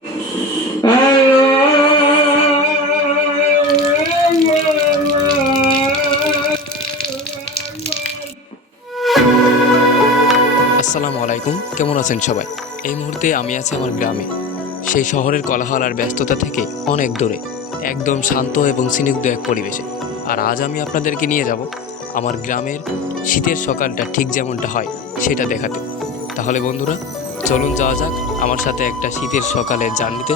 আসসালামু আলাইকুম, কেমন আছেন সবাই? এই মুহূর্তে আমি আছি আমার গ্রামে, সেই শহরের কোলাহল আর ব্যস্ততা থেকে অনেক দূরে, একদম শান্ত এবং স্নিগ্ধ এক পরিবেশে। আর আজ আমি আপনাদেরকে নিয়ে যাব আমার গ্রামের শীতের সকালটা ঠিক যেমনটা হয় সেটা দেখাতে। তাহলে বন্ধুরা, চলুন যাওয়া যাক আমার সাথে একটা শীতের সকালের জার্নিতে।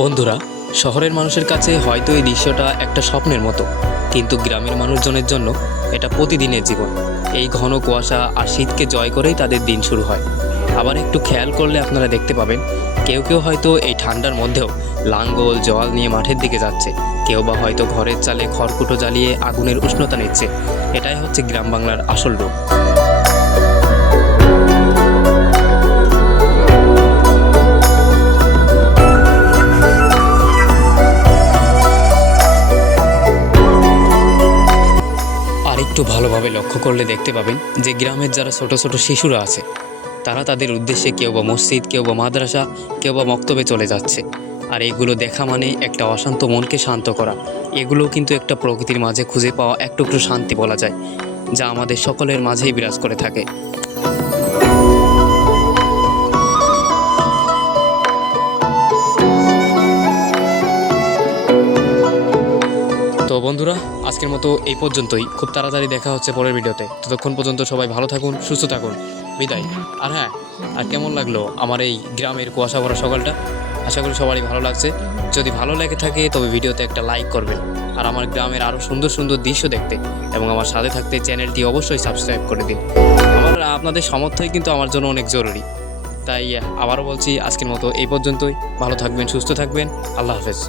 বন্ধুরা, শহরের মানুষের কাছে হয়তো এই দৃশ্যটা একটা স্বপ্নের মতো, কিন্তু গ্রামের মানুষজনের জন্য এটা প্রতিদিনের জীবন। এই ঘন কুয়াশা আর শীতকে জয় করেই তাদের দিন শুরু হয়। আবার একটু খেয়াল করলে আপনারা দেখতে পাবেন, কেউ কেউ হয়তো এই ঠান্ডার মধ্যেও লাঙ্গল জল নিয়ে মাঠের দিকে যাচ্ছে, কেউ বা হয়তো ঘরের চালে খড়কুটো জ্বালিয়ে আগুনের উষ্ণতা নিচ্ছে। এটাই হচ্ছে গ্রাম বাংলার আসল রূপ। আর একটু ভালোভাবে লক্ষ্য করলে দেখতে পাবেন যে গ্রামের যারা ছোট ছোট শিশুরা আছে, তারা তাদের উদ্দেশ্যে কেউ বা মসজিদ, কেউ বা মাদ্রাসা, কেউ বা মক্তবে চলে যাচ্ছে। আর এগুলো দেখা মানে একটা অশান্ত মনকে শান্ত করা। এগুলোও কিন্তু একটা প্রকৃতির মাঝে খুঁজে পাওয়া এক টুকরো শান্তি বলা যায়, যা আমাদের সকলের মাঝেই বিরাজ করে থাকে। তো বন্ধুরা, আজকের মতো এই পর্যন্তই। খুব তাড়াতাড়ি দেখা হচ্ছে পরের ভিডিওতে। ততক্ষণ পর্যন্ত সবাই ভালো থাকুন, সুস্থ থাকুন। বিদায়। আর হ্যাঁ, আর কেমন লাগলো আমার এই গ্রামের কুয়াশা ভরা সকালটা? আশা করি সবারই ভালো লাগছে। যদি ভালো লেগে থাকে তবে ভিডিওতে একটা লাইক করবেন। আর আমার গ্রামের আরও সুন্দর সুন্দর দৃশ্য দেখতে এবং আমার সাথে থাকতে চ্যানেলটি অবশ্যই সাবস্ক্রাইব করে দিন। আপনাদের সমর্থনই কিন্তু আমার জন্য অনেক জরুরি। তাই আবারও বলছি, আজকের মতো এই পর্যন্তই। ভালো থাকবেন, সুস্থ থাকবেন। আল্লাহ হাফেজ।